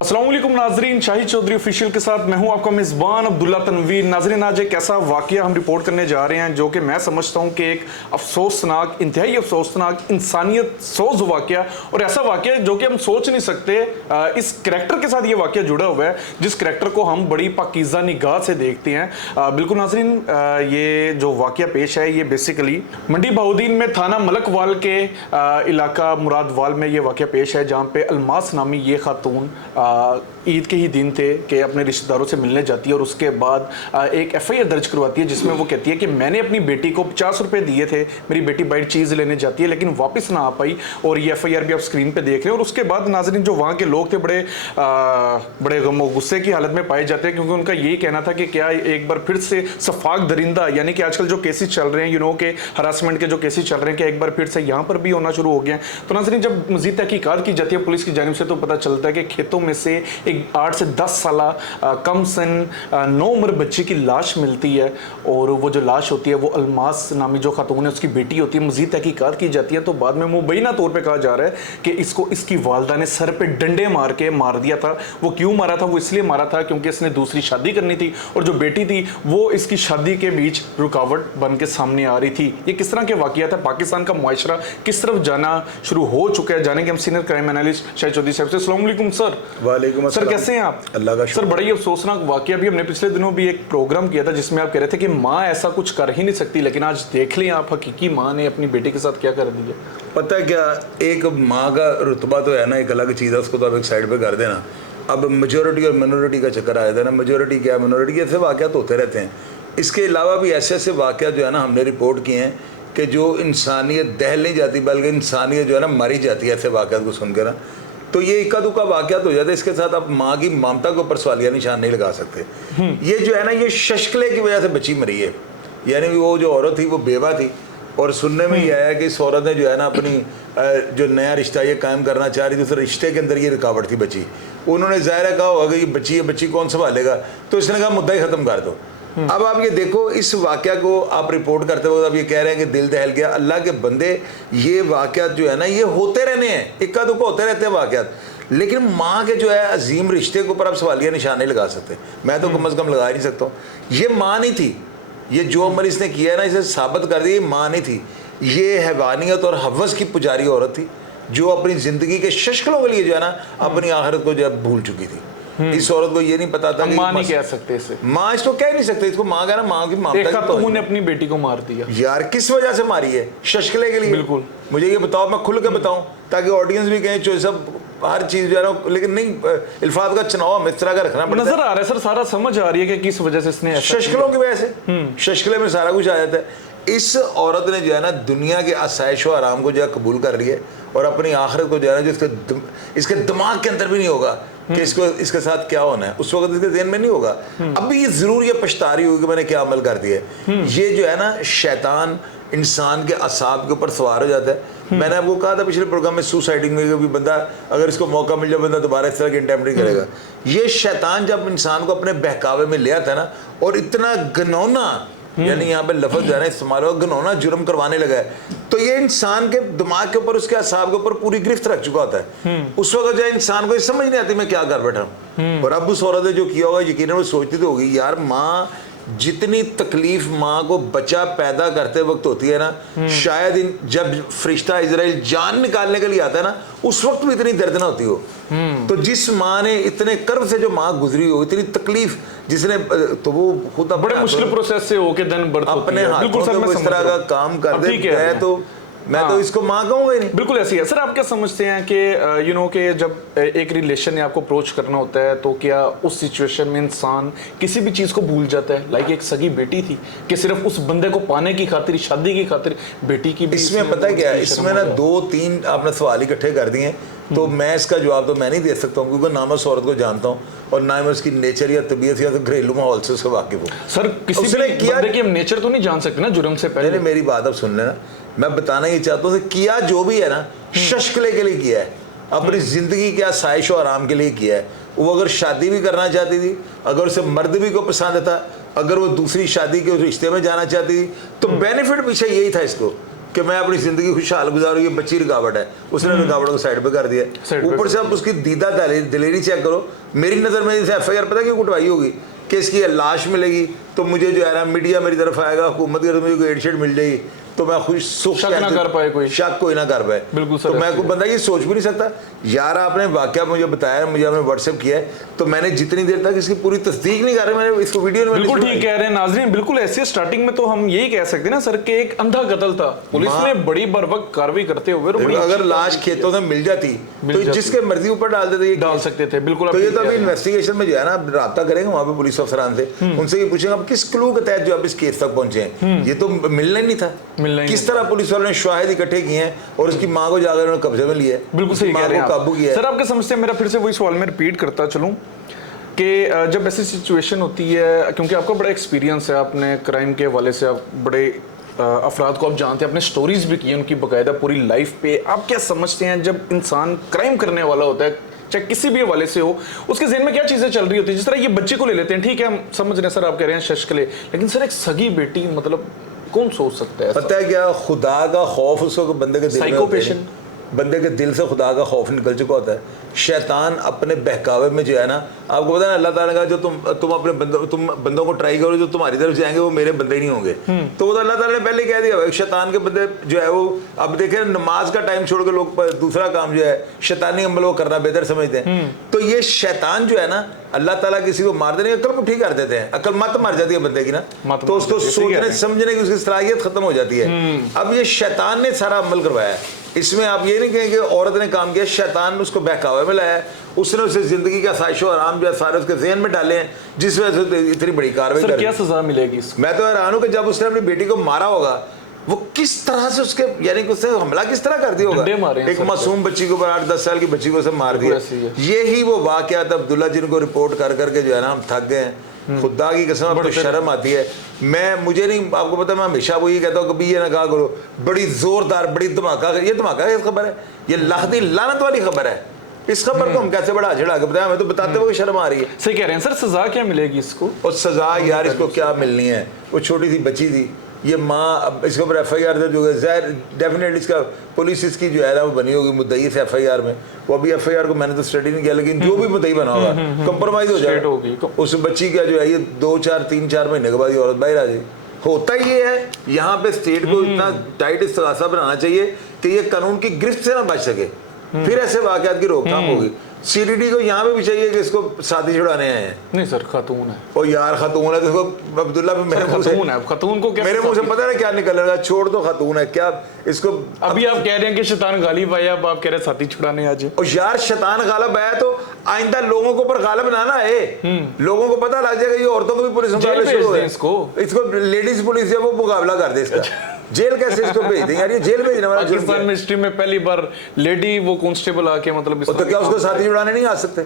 अस्सलामुअलैकुम नाजरीन, शाहिद चौधरी ऑफिशियल के साथ मैं हूं आपका मेज़बान अब्दुल्ला तनवीर। नाजरीन, आज एक ऐसा वाकया हम रिपोर्ट करने जा रहे हैं जो कि मैं समझता हूं कि एक अफसोसनाक, इंतहाई अफसोसनाक, इंसानियत सोज वाकया, और ऐसा वाकया जो कि हम सोच नहीं सकते। इस करैक्टर के साथ ये वाकया जुड़ा हुआ है जिस करैक्टर को हम बड़ी पाकीज़ा निगाह से देखते हैं। बिल्कुल नाजरीन, ये जो वाकया पेश है ये बेसिकली मंडी बहाउद्दीन में थाना मलकवाल के इलाका मुरादवाल में ये वाकया पेश है, जहाँ पे अलमास नामी ये खातून ईद के ही दिन थे कि अपने रिश्तेदारों से मिलने जाती है और उसके बाद एक एफआईआर दर्ज करवाती है जिसमें वो कहती है कि मैंने अपनी बेटी को 50 रुपए दिए थे, मेरी बेटी बाइट चीज़ लेने जाती है लेकिन वापस ना आ पाई, और ये एफआईआर भी आप स्क्रीन पे देख रहे हैं। और उसके बाद नाजरीन, जो वहाँ के लोग थे बड़े गम गुस्से की हालत में पाए जाते हैं, क्योंकि उनका यही कहना था कि क्या एक बार फिर से सफाक दरिंदा, यानी कि आजकल जो केसेस चल रहे हैं के हरासमेंट के जो केसेस चल रहे हैं, कि एक बार फिर से यहाँ पर भी होना शुरू हो गया है। तो नाजरीन, जब मजीद तहकीकात की जाती है पुलिस की जानिब से तो पता चलता है कि खेतों में से एक 8 से 10 साल कम सन 9 उम्र बच्ची की लाश मिलती है, और वो जो लाश होती है वो अलमास नामी जो खातून है उसकी बेटी होती है। मजीद तहकीकात की जाती है तो बाद में मुबैना तौर पे कहा जा रहा है कि इसको इसकी वालदा ने सर पे डंडे मार के मार दिया था। वो क्यों मारा था? वो इसलिए मारा था क्योंकि इसने दूसरी शादी करनी थी, और जो बेटी थी वो इसकी शादी के बीच रुकावट बन के सामने आ रही थी। ये किस तरह के वाकयात है? पाकिस्तान का मुआशरा किस तरफ जाना शुरू हो चुका है? जानेंगे हम senior crime analyst Shahid Chaudhary साहब से। अस्सलाम वालेकुम सर। वालेकुम सर, कैसे हैं आप? अल्लाह का सर, बड़ा ही अफसोसनाक वाकया भी हमने पिछले दिनों भी एक प्रोग्राम किया था जिसमें आप कह रहे थे कि माँ ऐसा कुछ कर ही नहीं सकती, लेकिन आज देख लें आप, हकीकी माँ ने अपनी बेटी के साथ क्या कर दिया। पता है क्या, एक माँ का रुतबा तो है ना, एक अलग चीज़ है, उसको तो आप एक साइड पे कर देना। अब मेजोरिटी और मिनोरिटी का चक्कर आया था ना, मेजोरिटी क्या मिनोरिटी के ऐसे वाकयात होते रहते हैं। इसके अलावा भी ऐसे ऐसे वाकयात जो है ना हमने रिपोर्ट किए हैं कि जो इंसानियत दहल नहीं जाती बल्कि इंसानियत जो है ना मरी जाती है ऐसे वाकयात को सुनकर ना। तो ये इक्का दुक्का वाकयात हो जाता है। इसके साथ आप माँ की ममता के ऊपर सवालिया निशान नहीं लगा सकते। ये जो है ना, ये शशकले की वजह से बच्ची मरी है, यानी वो जो औरत थी वो बेवा थी, और सुनने में ये आया कि इस औरत ने जो है ना अपनी जो नया रिश्ता ये कायम करना चाह रही थी, उस रिश्ते के अंदर ये रुकावट थी बची। उन्होंने ज़ाहिर है कहा होगा कि ये बच्ची कौन संभालेगा, तो इसने कहा मुद्दा ही ख़त्म कर दो। अब आप ये देखो, इस वाकया को आप रिपोर्ट करते वक्त आप ये कह रहे हैं कि दिल दहल गया। अल्लाह के बंदे, ये वाकयात जो है ना ये होते रहने हैं, इक्का दुक्का होते रहते हैं वाकयात, लेकिन माँ के जो है अजीम रिश्ते के ऊपर आप सवालिया निशान नहीं लगा सकते। मैं तो कम अज़ कम लगा ही नहीं सकता हूँ। ये माँ नहीं थी, ये जो अमल इसने किया है ना, इसे साबित कर दिया माँ नहीं थी, ये हैवानियत और हवस की पुजारी औरत थी जो अपनी ज़िंदगी के शशकलों के लिए जो है ना अपनी आखिरत को जो है भूल चुकी थी। इस औरत को ये नहीं पता था कि माँ नहीं कह सकते इसे, माँ इसको कह नहीं सकते, इसको माँ कहना, माँ की ममता तो उन्होंने अपनी बेटी को मार दिया। यार किस वजह से मारी है? शशकले के लिए? बिल्कुल, मुझे ये बताओ, मैं खुल के बताऊं ताकि ऑडियंस भी कहें जो सब हर चीज जो है ना, लेकिन नहीं, अल्फाज का चुनाव हम इस तरह का रखना पड़ता है। नजर आ रहा है सर, सारा समझ आ रही है कि किस वजह से इसने शशकलों की वजह से। शशकले में सारा कुछ आ जाता है। इस औरत ने जो है ना दुनिया के आसाइश व आराम को जो है कबूल कर लिया, और अपनी आखिरत को जो है ना, जो इसके दिमाग के अंदर भी नहीं होगा कि इसके साथ क्या होना है, उस वक्त इसके ज़हन में नहीं होगा। अभी ये ज़रूर ये पछता रही होगी कि मैंने क्या अमल कर दिया है। ये जो है ना शैतान इंसान के असाब के ऊपर सवार हो जाता है। मैंने आपको कहा था पिछले प्रोग्राम में, सुसाइडिंग में भी बंदा अगर इसको मौका मिल जाए बंदा दोबारा इस तरह की इंटेम्प्ट करेगा। ये शैतान जब इंसान को अपने बहकावे में ले आता है ना, और इतना घनौना, यानी यहाँ पे लफ्ज़ जो है ना इस्तेमाल हो, घनौना जुर्म करवाने लगा है, तो ये इंसान के दिमाग के ऊपर, उसके असाब के ऊपर पूरी गिरफ्त रख चुका होता है। उस वक्त जो है इंसान को ये समझ नहीं आती मैं क्या कर बैठा हूँ। और अब उस औरत ने जो किया होगा यकीनन वो सोचती तो होगी, यार माँ, जितनी तकलीफ माँ को बच्चा पैदा करते वक्त होती है ना, शायद जब फरिश्ता इजराइल जान निकालने के लिए आता है ना, उस वक्त भी इतनी दर्द ना होती हो। तो जिस माँ ने इतने कर्ब से जो माँ गुजरी हो, इतनी तकलीफ जिसने, तो वो खुद बड़े मुश्किल प्रोसेस से होके देन बर्थ अपने हाथों से इस तरह का काम कर दे है, तो मैं तो इसको माँ कहूँगा ही नहीं। बिल्कुल ऐसी है। सर, आप क्या समझते हैं कि कि जब एक रिलेशन ने आपको अप्रोच करना होता है तो क्या उस सिचुएशन में इंसान किसी भी चीज़ को भूल जाता है? लाइक एक सगी बेटी थी कि सिर्फ उस बंदे को पाने की खातिर, शादी की खातिर बेटी की भी, इसमें पता क्या है, इसमें ना 2-3 आपने सवाल इकट्ठे कर दिए, तो मैं इसका जवाब तो मैं नहीं दे सकता हूँ, क्योंकि ना मैं उस औरत को जानता हूँ और ना मैं उसकी नेचर या तबीयत या तो घरेलू माहौल से उसका वाकिफ हूँ। सर, किसी ने किया कि हम नेचर तो नहीं जान सकते ना जुर्म से पहले। मेरी बात अब सुन लेना, मैं बताना ये चाहता हूँ, किया जो भी है ना शशकले के लिए किया है, अपनी ज़िंदगी क्या साइश और आराम के लिए किया है। वो अगर शादी भी करना चाहती थी, अगर उसे मर्द भी को पसंद था, अगर वो दूसरी शादी के रिश्ते में जाना चाहती थी, तो बेनिफिट पीछे यही था इसको कि मैं अपनी ज़िंदगी खुशहाल गुजारूँ, ये बच्ची रुकावट है। उसने रुकावट को साइड पे कर दिया। ऊपर से आप उसकी दीदा दिलेरी चेक करो। मेरी नज़र में जैसे FIR पता क्यों कुटवाई होगी कि इसकी लाश मिलेगी तो मुझे जो है ना मीडिया मेरी तरफ आएगा, हुकूमत की तरफ मुझे कोई एडशेड मिल जाएगी तो मैं खुश सुख शक ना कर पाए, कोई शक कोई ना कर पाए। बिल्कुल सर, तो मैं कोई बंदा ये सोच भी नहीं सकता। यार आपने वाकया मुझे बताया, मुझे आपने व्हाट्सएप किया है, तो मैंने जितनी देर तक इसकी पूरी तस्दीक नहीं कर रही, मैंने इसको वीडियो में बिल्कुल ठीक कह रहे हैं नाजरीन। बिल्कुल ऐसे स्टार्टिंग में तो हम यही कह सकते हैं ना सर कि एक अंधा कत्ल था, पुलिस ने बड़ी बर वक्त कार्रवाई करते हुए अगर लाश खेतों से मिल जाती तो जिसके मर्जी ऊपर डाल देते, डाल सकते थे। बिल्कुल। तो ये तो अभी इन्वेस्टिगेशन में जो है ना राब्ता करेंगे वहाँ पे पुलिस अफसरान से, उनसे ये पूछेंगे आप किस क्लू के तहत जो आप इस केस तक पहुंचे हैं। ये तो मिलना ही नहीं था। किस तरह पुलिस वालों ने शाहिद इकट्ठे किए हैं और उसकी मां को जाकर उन्होंने कब्जे में लिया है। बिल्कुल सही कह रहे हैं काबू किया है। सर आपके समझते हैं, मेरा फिर से वही सवाल मैं रिपीट करता चलूं कि जब ऐसी सिचुएशन होती है, क्योंकि आपका बड़ा एक्सपीरियंस है, आपने क्राइम के हवाले से आप बड़े अफराद को आप जानते हैं, आपने स्टोरीज भी की हैं उनकी बाकायदा पूरी लाइफ पे, आप क्या समझते हैं जब इंसान क्राइम करने वाला होता है, चाहे किसी भी हवाले से हो, उसके ज़हन में क्या चीज़ें चल रही होती है? जिस तरह ये बच्चे को ले लेते हैं, ठीक है हम समझ रहे हैं सर, आप कह रहे हैं शशकले, लेकिन सर एक सगी बेटी, मतलब कौन सोच सकता है? पता है क्या, खुदा का खौफ उसको बंदे के दिल में होता है। बंदे के दिल से खुदा का खौफ निकल चुका होता है। शैतान अपने बहकावे में जो है ना, आपको पता है अल्लाह ताला का जो तुम अपने बंदों को ट्राई करो, जो तुम्हारी तरफ जाएंगे वो मेरे बंदे ही नहीं होंगे। तो वो तो अल्लाह ताला ने पहले कह दिया है। शैतान के बंदे जो है वो, अब देखें नमाज का टाइम छोड़ के लोग दूसरा काम जो है शैतानी अमल वो करना बेहतर समझते हैं। तो ये शैतान जो है ना, अल्लाह ताला किसी को मार देने, अकल पुठी कर देते हैं, अकल मत मार जाती है बंदे की ना, तो उसको सोचने समझने की उसकी सलाहियत खत्म हो जाती है। अब ये शैतान ने सारा अमल करवाया है। इसमें आप ये नहीं कहेंगे औरत ने काम किया, शैतान ने उसको बहकावे में लाया, उसने उसे जिंदगी का ख्वाहिशो आराम जो है सारे उसके ज़हन में डाले हैं, जिस वजह से इतनी बड़ी कार्रवाई कर। क्या सजा मिलेगी इसको? मैं तो हैरान हूं कि जब उसने अपनी बेटी को मारा होगा, वो किस तरह से उसके यानी कि उससे हमला किस तरह कर दिया होगा। एक मासूम बच्ची को, 8-10 साल की बच्ची को उसे मार दिया। यही वो वाकयात अब्दुल्ला जिनको रिपोर्ट कर करके जो है ना हम थक गए हैं। खुदा की कसम अब तो शर्म आती है। मुझे नहीं, आपको पता मैं हमेशा वो ये कहता हूँ कभी ये ना कहा करो बड़ी जोरदार बड़ी धमाका, ये धमाका है खबर है, ये लाहदी लानत वाली खबर है। इस खबर को हम कैसे बढ़ा चढ़ा के बताया, हमें तो बताते हुए शर्म आ रही है। सही कह रहे हैं सर, सजा क्या मिलेगी इसको? और सजा यार इसको क्या मिलनी है, वो छोटी सी बच्ची थी, ये माँ, अब इसके ऊपर FIR दर्ज हो गया, ज़ाहिर डेफिनेटली इसका पुलिस इसकी जो है ना वो बनी होगी मुद्दई इस FIR में। वो अभी FIR को मैंने तो स्टडी नहीं किया, लेकिन जो भी मुद्दई बना होगा कंप्रोमाइज हो जाएगा। उस बच्ची का जो है ये 2-4-3-4 महीने के बाद ये औरत बाहर आ जाएगी। होता ही ये है, यहाँ पे स्टेट को इतना टाइट इस्तगासा बनाना चाहिए कि ये कानून की गिरफ्त से ना बच सके, फिर ऐसे वाकयात की रोकथाम होगी। CDD को यहाँ पे भी चाहिए कि इसको शादी छुड़ाने आए हैं। नहीं सर, खातून है। ओ यार खातून है तो इसको अब्दुल्ला भी मेरे मुंह से, खातून को मेरे मुंह से पता है क्या निकल रहा है, छोड़ दो खातून है क्या इसको। अभी आप कह रहे हैं कि शैतान गालिब आया, अब आप कह रहे हैं साथी छुड़ाने आज। और यार शैतान गालिब आया तो आइंदा लोगों को ऊपर गालिब ना आए, लोगों को पता लग जाएगा ये औरतों को भी पुलिस मुकाबले शुरू है, इसको लेडीज पुलिस जो वो मुकाबला कर दे इसका। जेल कैसे इसको भेज देंगे यार, ये जेल भेजने वाला पाकिस्तान में हिस्ट्री में पहली बार लेडी वो कांस्टेबल आके मतलब तो क्या उसको साथी छुड़ाने नहीं आ सकते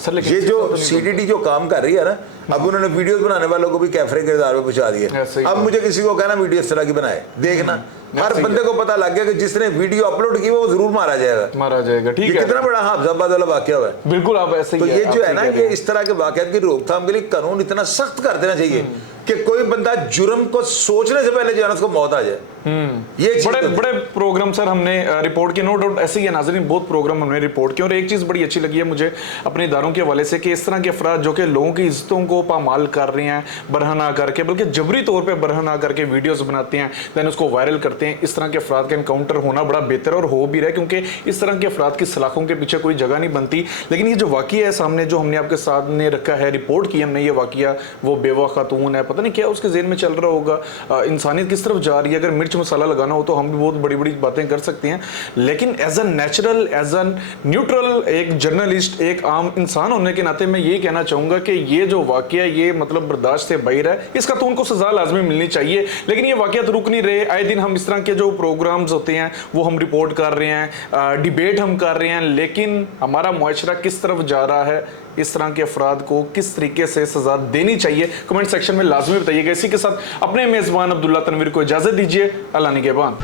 सर? लेकिन ये जो CDD जो काम कर रही है ना, अब उन्होंने वीडियोस बनाने वालों को भी कैफरे किरदार में पहुंचा दिए। अब मुझे किसी को कहना वीडियो इस तरह की बनाए, देखना हर बंदे को पता लग गया कि जिसने वीडियो अपलोड की वो जरूर मारा जाएगा। ठीक है, कितना बड़ा हाफजाबाद वाला वाकया हुआ है। बिल्कुल आप ऐसे ही तो ये जो है ना, ये इस तरह के वाकयात की रोकथाम के लिए कानून इतना सख्त कर देना चाहिए कि कोई बंदा जुर्म को सोचने से पहले जो है उसको मौत आ जाए। ये बड़े प्रोग्राम सर हमने रिपोर्ट किए, नो डाउट ऐसे ही है नाज़रीन, बहुत प्रोग्राम हमने रिपोर्ट किए। और एक चीज़ बड़ी अच्छी लगी है मुझे अपने इदारों के हवाले से कि इस तरह के अफराद जो कि लोगों की इज्जतों को पामाल कर रहे हैं बरहना करके, बल्कि जबरी तौर पर बरहना करके वीडियोज़ बनाते हैं, दैन उसको वायरल करते हैं, इस तरह के अफराद का इनकाउंटर होना बड़ा बेहतर और हो भी रहा है, क्योंकि इस तरह के अफराद की सलाखों के पीछे कोई जगह नहीं बनती। लेकिन ये जो वाक़या है सामने, जो हमने आपके सामने रखा है, रिपोर्ट की हमने, ये वाक़या वो बेवा खातून है, पता नहीं क्या उसके ज़हन में चल रहा होगा, इंसानियत किस तरफ जा रही है। अगर मिर्च मसाला लगाना हो तो हम भी बहुत बड़ी बड़ी बातें कर सकते हैं, लेकिन as a natural, as a neutral, एक जर्नलिस्ट, एक आम इंसान होने के नाते मैं ये कहना चाहूँगा कि ये जो वाक़या ये मतलब बर्दाश्त से बाहर है, इस खातून को सज़ा लाजमी मिलनी चाहिए। लेकिन ये वाक़यात रुक नहीं रहे, आए दिन हम इस तरह के जो प्रोग्राम्स होते हैं वो हम रिपोर्ट कर रहे हैं, डिबेट हम कर रहे हैं, लेकिन हमारा मुआशरा किस तरफ जा रहा है, इस तरह के अफराद को किस तरीके से सजा देनी चाहिए, कमेंट सेक्शन में लाजमी बताइएगा। इसी के साथ अपने मेज़बान अब्दुल्ला तनवीर को इजाज़त दीजिए। अल्लाह निगहबान।